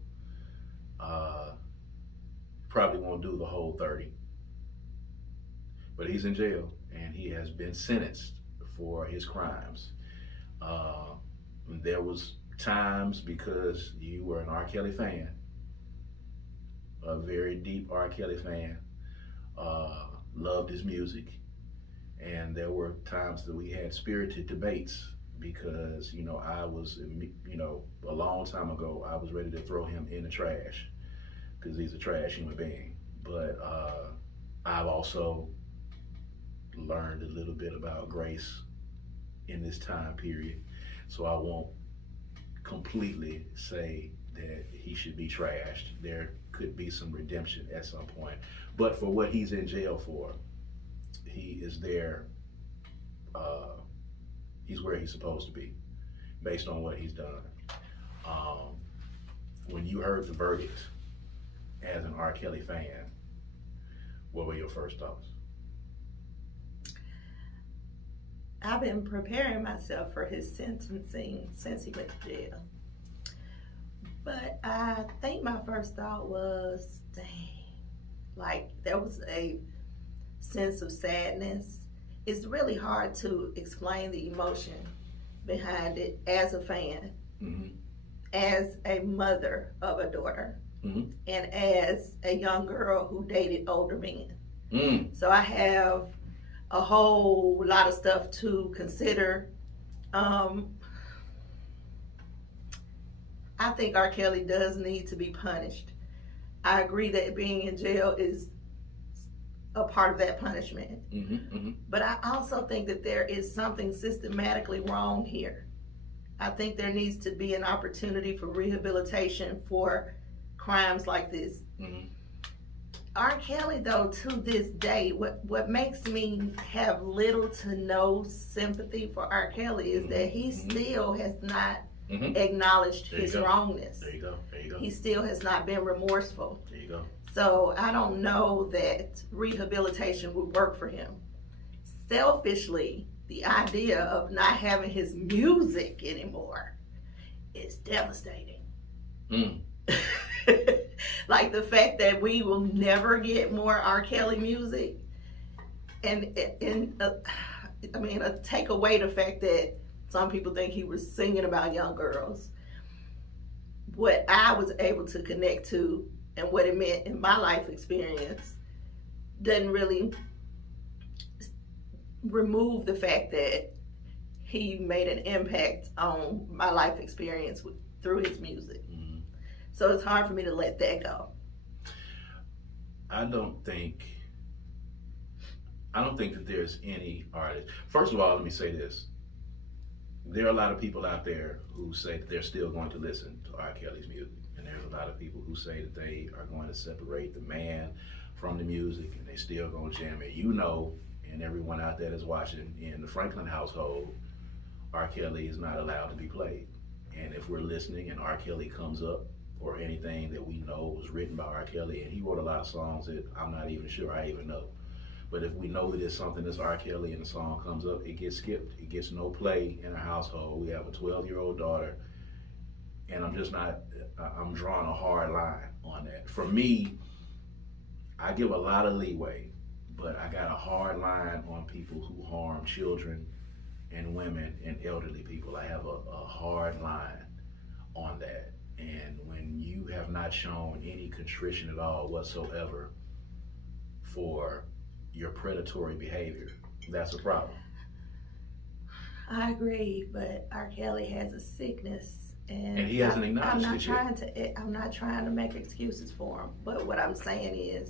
Probably won't do the whole 30. But he's in jail and he has been sentenced for his crimes. There was times, because you were an R. Kelly fan, a very deep R. Kelly fan, loved his music, and there were times that we had spirited debates because, you know, I was, you know, a long time ago, I was ready to throw him in the trash because he's a trash human being. But I've also learned a little bit about grace in this time period, so I won't completely say that he should be trashed. There could be some redemption at some point, but for what he's in jail for, he is there. He's where he's supposed to be, based on what he's done. When you heard the verdict as an R. Kelly fan, what were your first thoughts? I've been preparing myself for his sentencing since he went to jail. But I think my first thought was, dang, like there was a sense of sadness. It's really hard to explain the emotion behind it as a fan, as a mother of a daughter, and as a young girl who dated older men. So I have a whole lot of stuff to consider. I think R. Kelly does need to be punished. I agree that being in jail is a part of that punishment. But I also think that there is something systematically wrong here. I think there needs to be an opportunity for rehabilitation for crimes like this. R. Kelly, though, to this day, what makes me have little to no sympathy for R. Kelly is that he still has not acknowledged his wrongness. There you go. There you go. He still has not been remorseful. There you go. So I don't know that rehabilitation would work for him. Selfishly, the idea of not having his music anymore is devastating. Like the fact that we will never get more R. Kelly music, and take away the fact that some people think he was singing about young girls. What I was able to connect to and what it meant in my life experience doesn't really remove the fact that he made an impact on my life experience through his music. So it's hard for me to let that go. I don't think that there's any artist. First of all, let me say this. There are a lot of people out there who say that they're still going to listen to R. Kelly's music. And there's a lot of people who say that they are going to separate the man from the music and they still going to jam it. You know, and everyone out there that's watching, in the Franklin household, R. Kelly is not allowed to be played. And if we're listening and R. Kelly comes up, or anything that we know was written by R. Kelly, and he wrote a lot of songs that I'm not even sure I even know. But if we know that it's something that's R. Kelly and the song comes up, it gets skipped. It gets no play in our household. We have a 12-year-old daughter, and I'm drawing a hard line on that. For me, I give a lot of leeway, but I got a hard line on people who harm children and women and elderly people. I have a hard line on that. And when you have not shown any contrition at all whatsoever for your predatory behavior, that's a problem. I agree, but R. Kelly has a sickness, and he hasn't acknowledged it yet. I'm not trying to make excuses for him, but what I'm saying is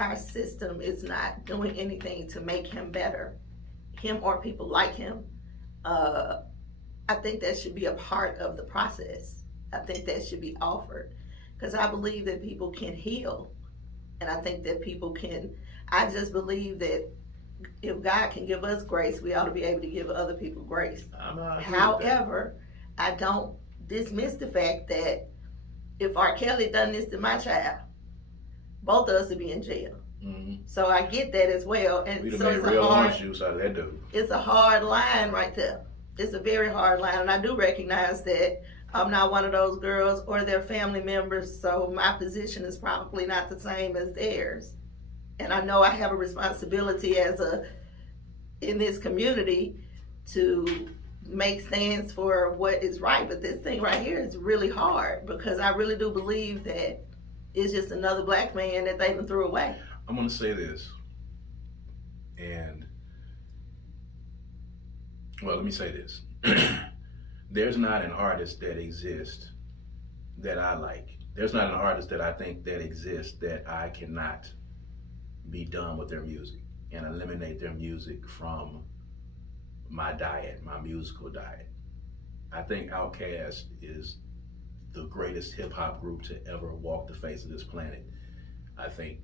our system is not doing anything to make him better, him or people like him. I think that should be a part of the process. I think that should be offered, because I believe that people can heal, and I think that I just believe that if God can give us grace, we ought to be able to give other people grace. However, I don't dismiss the fact that if R. Kelly done this to my child, both of us would be in jail. So I get that as well. And we'd have so made real orange juice out of that dude. It's a hard line right there. It's a very hard line, and I do recognize that I'm not one of those girls or their family members, so my position is probably not the same as theirs. And I know I have a responsibility in this community to make stands for what is right, but this thing right here is really hard, because I really do believe that it's just another black man that they even threw away. I'm going to say this, and well, let me say this. There's not an artist that exists that I like. There's not an artist that I think that exists that I cannot be done with their music. and eliminate their music from my diet, my musical diet. I think Outkast is the greatest hip hop group to ever walk the face of this planet. I think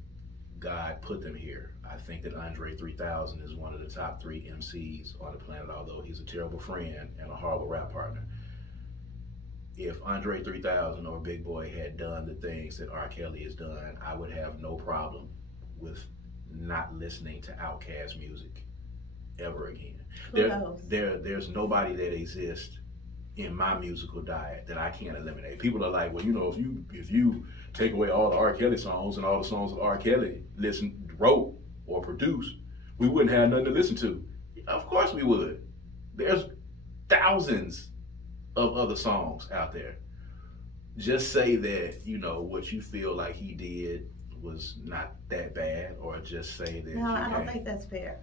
God put them here. I think that Andre 3000 is one of the top 3 MCs on the planet, although he's a terrible friend and a horrible rap partner. If Andre 3000 or Big Boy had done the things that R. Kelly has done, I would have no problem with not listening to Outkast music ever again. There's nobody that exists in my musical diet that I can't eliminate. People are like, well, you know, if you take away all the R. Kelly songs and all the songs that R. Kelly wrote or produced, we wouldn't have nothing to listen to. Of course we would. There's thousands of other songs out there. Just say that, you know, what you feel like he did was not that bad, or just say that. No, I don't think that's fair.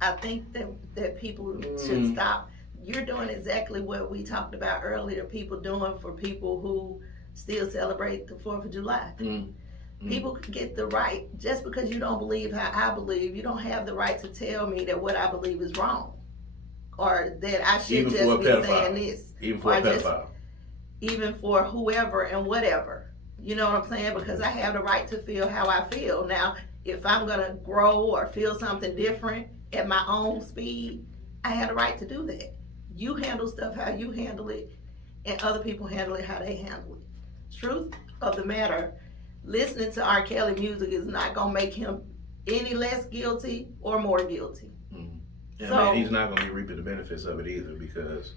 I think that people should stop. You're doing exactly what we talked about earlier, people doing for people who still celebrate the 4th of July. People get the right, just because you don't believe how I believe, you don't have the right to tell me that what I believe is wrong. Or that I should even just be saying this. Even for a pedophile. Even for whoever and whatever. You know what I'm saying? Because I have the right to feel how I feel. Now, if I'm going to grow or feel something different at my own speed, I have the right to do that. You handle stuff how you handle it, and other people handle it how they handle it. Truth of the matter, listening to R. Kelly music is not going to make him any less guilty or more guilty. Yeah, so, I mean, he's not going to be reaping the benefits of it either, because,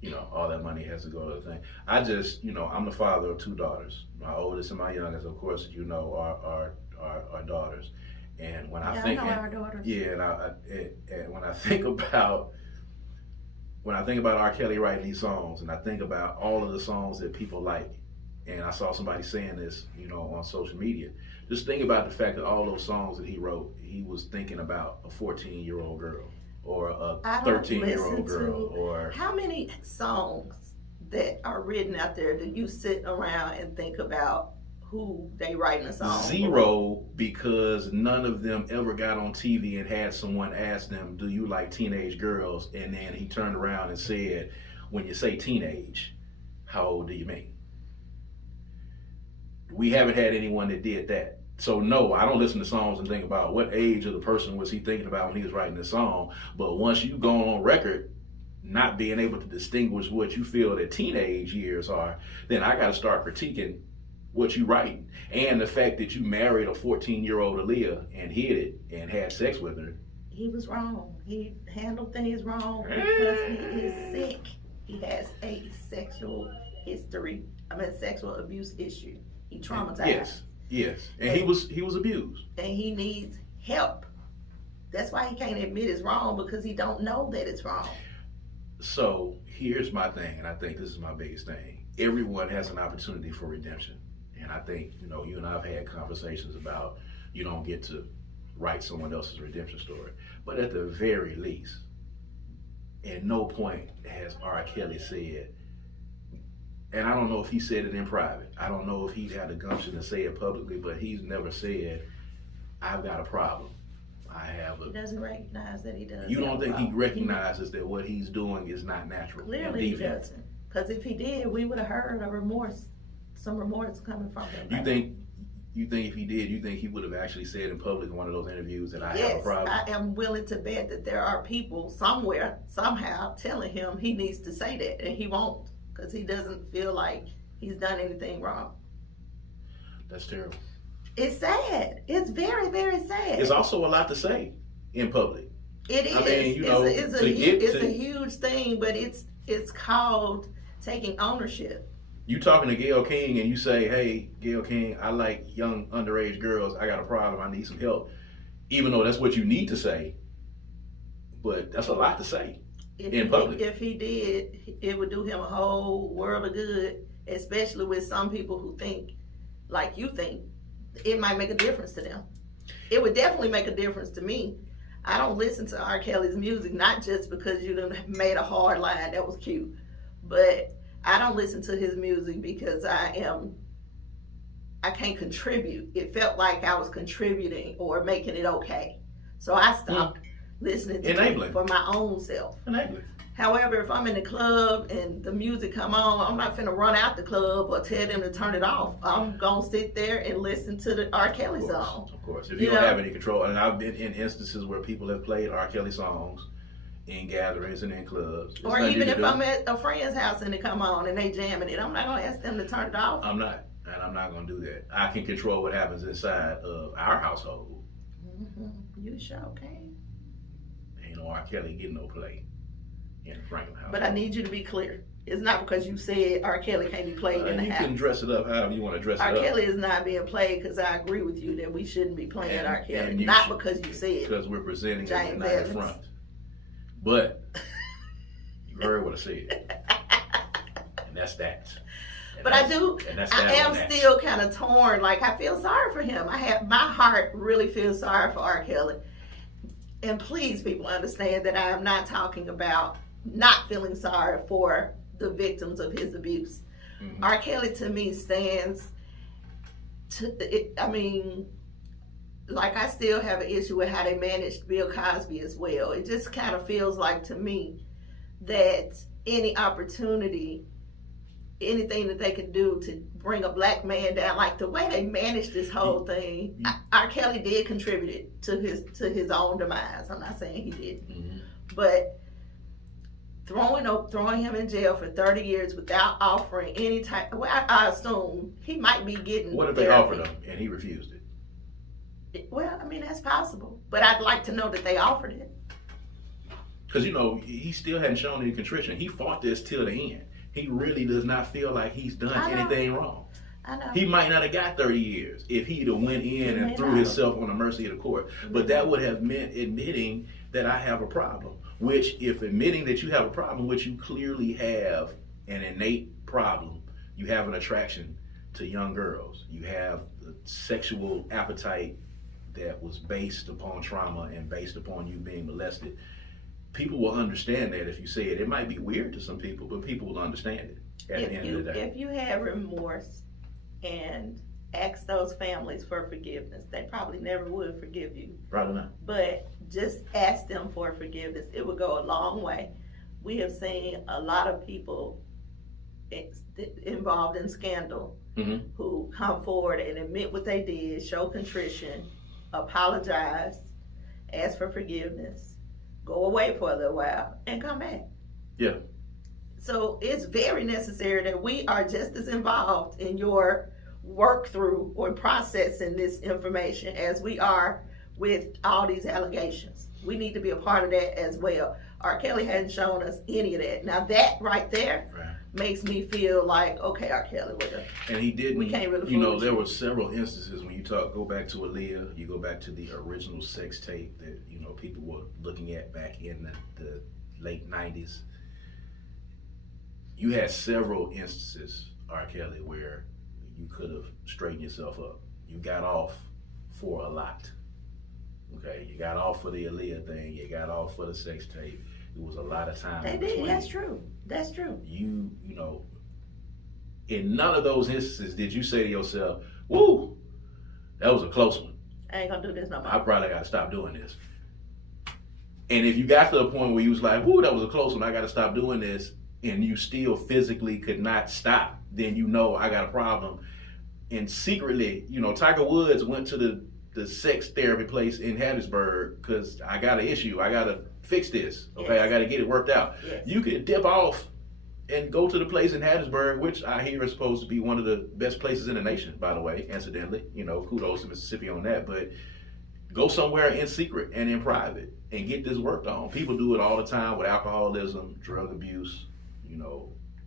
you know, all that money has to go to the thing. I just, you know, I'm the father of 2 daughters. My oldest and my youngest, of course, you know, are daughters. And when I think, our daughters. Yeah, and when I think about R. Kelly writing these songs, and I think about all of the songs that people like, and I saw somebody saying this, you know, on social media. Just think about the fact that all those songs that he wrote, he was thinking about a 14-year-old girl or a 13-year-old girl. Or how many songs that are written out there do you sit around and think about who they writing a song? 0, because none of them ever got on TV and had someone ask them, do you like teenage girls? And then he turned around and said, when you say teenage, how old do you mean? We haven't had anyone that did that. So no, I don't listen to songs and think about what age of the person was he thinking about when he was writing the song. But once you go on record not being able to distinguish what you feel that teenage years are, then I got to start critiquing what you write. And the fact that you married a 14-year-old Aaliyah and hid it and had sex with her. He was wrong. He handled things wrong because he is sick. He has a sexual abuse issue. He traumatized. Yes. And he was abused. And he needs help. That's why he can't admit it's wrong, because he don't know that it's wrong. So here's my thing, and I think this is my biggest thing. Everyone has an opportunity for redemption. And I think, you know, you and I have had conversations about you don't get to write someone else's redemption story. But at the very least, at no point has R. Kelly said, and I don't know if he said it in private, I don't know if he had the gumption to say it publicly, but he's never said, I've got a problem. He doesn't recognize that he does. You don't think he recognizes that what he's doing is not natural? Clearly he doesn't. Because if he did, we would have heard some remorse coming from him. You think if he did, you think he would have actually said in public in one of those interviews that I have a problem? Yes, I am willing to bet that there are people somewhere, somehow, telling him he needs to say that, and he won't, because he doesn't feel like he's done anything wrong. That's terrible. It's sad. It's very, very sad. It's also a lot to say in public. It is. I mean, you know, it's a huge thing, but it's called taking ownership. You talking to Gayle King and you say, hey, Gayle King, I like young underage girls. I got a problem. I need some help. Even though that's what you need to say, but that's a lot to say in public. If he did, it would do him a whole world of good, especially with some people who think like you think. It might make a difference to them. It would definitely make a difference to me. I don't listen to R. Kelly's music, not just because you done made a hard line, that was cute, but I don't listen to his music because I can't contribute. It felt like I was contributing or making it okay. So I stopped listening to Enabling. it for my own self. Enabling. However, if I'm in the club and the music come on, I'm not finna run out the club or tell them to turn it off. I'm gonna sit there and listen to the R. Kelly song. Of course. If you don't have any control, and I've been in instances where people have played R. Kelly songs in gatherings and in clubs. Or even if I'm at a friend's house and it come on and they jamming it, I'm not gonna ask them to turn it off. I'm not. And I'm not gonna do that. I can control what happens inside of our household. You sure can. Ain't no R. Kelly getting no play in the Franklin house. But I need you to be clear. It's not because you said R. Kelly can't be played in the house. You can dress it up however you want to dress it up. R. Kelly is not being played because I agree with you that we shouldn't be playing R. Kelly. Not because you said. Because we're presenting James it not in front. But you heard what I said. And that's that. But I am still kind of torn. Like, I feel sorry for him. My heart really feels sorry for R. Kelly. And please, people, understand that I am not talking about not feeling sorry for the victims of his abuse. R. Kelly, to me, stands like, I still have an issue with how they managed Bill Cosby as well. It just kind of feels like, to me, that any opportunity, anything that they could do to bring a black man down, like the way they managed this whole thing, R. Kelly did contribute to his own demise. I'm not saying he didn't, but throwing him in jail for 30 years without offering any type. Well, I assume he might be getting. What if they offered him and he refused it? Well, I mean, that's possible, but I'd like to know that they offered it. Because he still hadn't shown any contrition. He fought this till the end. He really does not feel like he's done anything wrong. I know. He might not have got 30 years if he'd have went in and threw himself on the mercy of the court. But that would have meant admitting that I have a problem. Which, if admitting that you have a problem, which you clearly have an innate problem, you have an attraction to young girls. You have a sexual appetite that was based upon trauma and based upon you being molested. People will understand that if you say it. It might be weird to some people, but people will understand it at the end of the day. If you have remorse and ask those families for forgiveness, they probably never would forgive you. Probably not. But just ask them for forgiveness. It would go a long way. We have seen a lot of people involved in scandal who come forward and admit what they did, show contrition, apologize, ask for forgiveness, go away for a little while, and come back. Yeah. So it's very necessary that we are just as involved in your work through or processing this information as we are with all these allegations. We need to be a part of that as well. R. Kelly hadn't shown us any of that. Now that right there makes me feel like, okay, R. Kelly, and he didn't. We can't really. There were several instances when you go back to Aaliyah, you go back to the original sex tape that people were looking at back in the late 90s. You had several instances, R. Kelly, where you could have straightened yourself up. You got off for a lot. Okay, you got off for the Aaliyah thing. You got off for the sex tape. It was a lot of time. They did. That's true. That's true. In none of those instances did you say to yourself, "Woo, that was a close one. I ain't gonna do this no more. I probably got to stop doing this." And if you got to the point where you was like, "Woo, that was a close one. I got to stop doing this," and you still physically could not stop, then I got a problem. And secretly, Tiger Woods went to the sex therapy place in Hattiesburg because I got an issue. I got to fix this. Okay, I got to get it worked out. Yes. You could dip off and go to the place in Hattiesburg, which I hear is supposed to be one of the best places in the nation, by the way, incidentally. Kudos to Mississippi on that. But go somewhere in secret and in private and get this worked on. People do it all the time with alcoholism, drug abuse,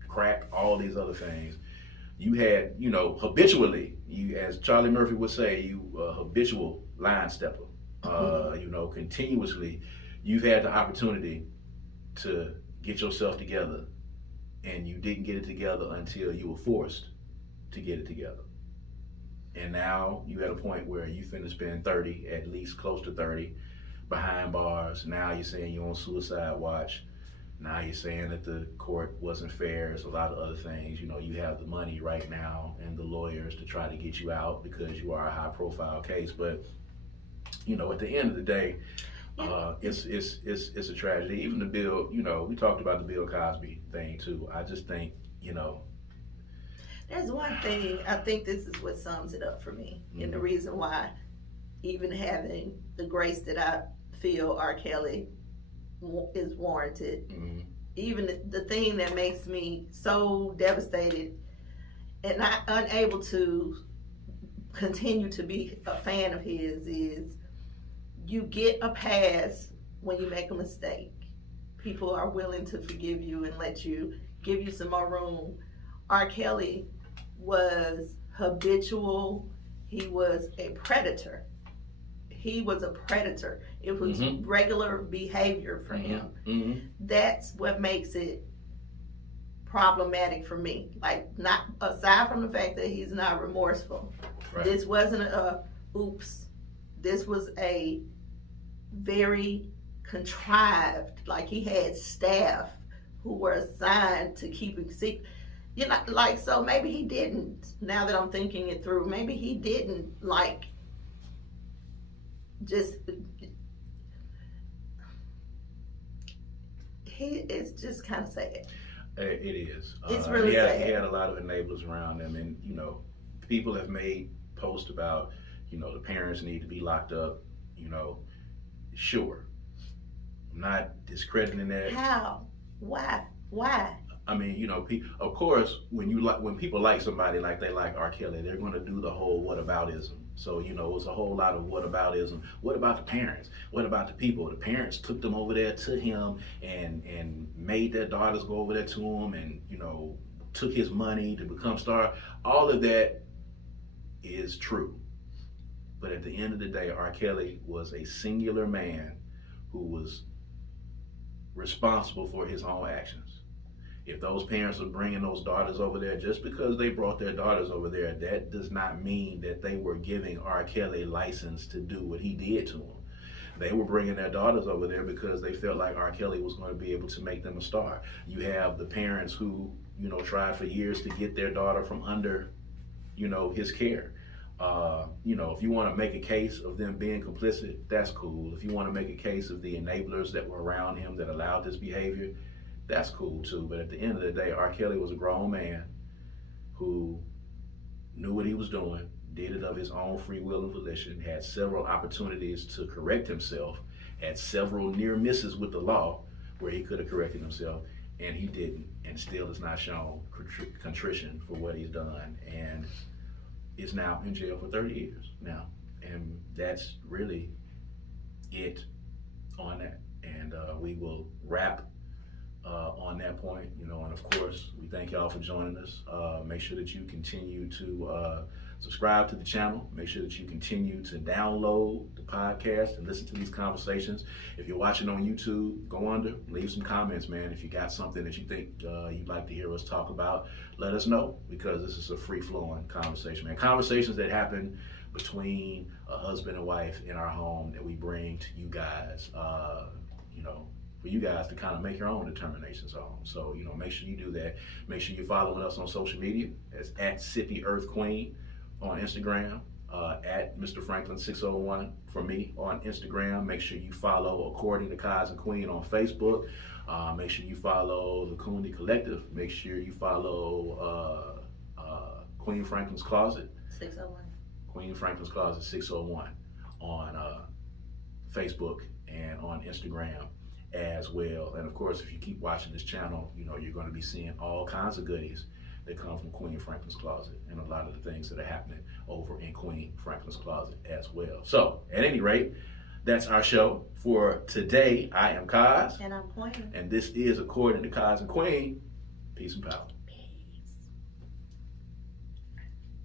crack, all these other things. You had, habitually, as Charlie Murphy would say, you habitual line stepper. Continuously, you've had the opportunity to get yourself together, and you didn't get it together until you were forced to get it together. And now you at a point where you finna spend 30, at least close to 30, behind bars. Now you're saying you're on suicide watch. Now you're saying that the court wasn't fair. There's a lot of other things. You have the money right now and the lawyers to try to get you out because you are a high profile case. But you know, at the end of the day, it's a tragedy. Even the Bill, you know, we talked about the Bill Cosby thing too. I just think, you know, There's one thing, I think this is what sums it up for me, and the reason why, even having the grace that I feel R. Kelly is warranted, even the thing that makes me so devastated and not unable to continue to be a fan of his is you get a pass when you make a mistake. People are willing to forgive you and let you, give you some more room. R. Kelly was habitual. He was a predator. He was a predator. It was regular behavior for him. That's what makes it problematic for me. Like, not aside from the fact that he's not remorseful. Right. This wasn't a oops. This was a very contrived, like he had staff who were assigned to keep it secret. You know, like, so maybe he didn't, now that I'm thinking it through, maybe he didn't, like, just, it's just kind of sad. It is. It's really sad. He had a lot of enablers around him, and, you know, people have made posts about, you know, the parents need to be locked up, you know, sure. I'm not discrediting that. How? Why? I mean, you know, of course, when people like somebody like they like R. Kelly, they're going to do the whole whataboutism. So, you know, it's a whole lot of whataboutism. What about the parents? What about the people? The parents took them over there to him and made their daughters go over there to him and, you know, took his money to become star. All of that is true. But at the end of the day, R. Kelly was a singular man who was responsible for his own actions. If those parents are bringing those daughters over there, just because they brought their daughters over there, that does not mean that they were giving R. Kelly license to do what he did to them. They were bringing their daughters over there because they felt like R. Kelly was going to be able to make them a star. You have the parents who, you know, tried for years to get their daughter from under, you know, his care. You know, if you want to make a case of them being complicit, that's cool. If you want to make a case of the enablers that were around him that allowed this behavior, that's cool too. But at the end of the day, R. Kelly was a grown man who knew what he was doing, did it of his own free will and volition, had several opportunities to correct himself, had several near misses with the law where he could have corrected himself, and he didn't, and still has not shown contrition for what he's done, and is now in jail for 30 years now. And that's really it on that. And we will wrap on that point, you know, and of course, we thank y'all for joining us. Make sure that you continue to subscribe to the channel. Make sure that you continue to download the podcast and listen to these conversations. If you're watching on YouTube, go under, leave some comments, man. If you got something that you think you'd like to hear us talk about, let us know, because this is a free-flowing conversation, man. Conversations that happen between a husband and wife in our home that we bring to you guys, you know, for you guys to kind of make your own determinations on. So, you know, make sure you do that. Make sure you're following us on social media. That's at Sippy Earth Queen on Instagram, at Mr. Franklin 601 for me on Instagram. Make sure you follow According to Kaz Queen on Facebook. Make sure you follow the Cooney Collective. Make sure you follow Queen Franklin's Closet. 601. Queen Franklin's Closet 601 on Facebook and on Instagram as well. And of course, if you keep watching this channel, you know, you're going to be seeing all kinds of goodies that come from Queen Franklin's Closet and a lot of the things that are happening over in Queen Franklin's Closet as well. So, at any rate, that's our show for today. I am Kaz. And I'm Queen. And this is According to Kaz and Queen. Peace and power.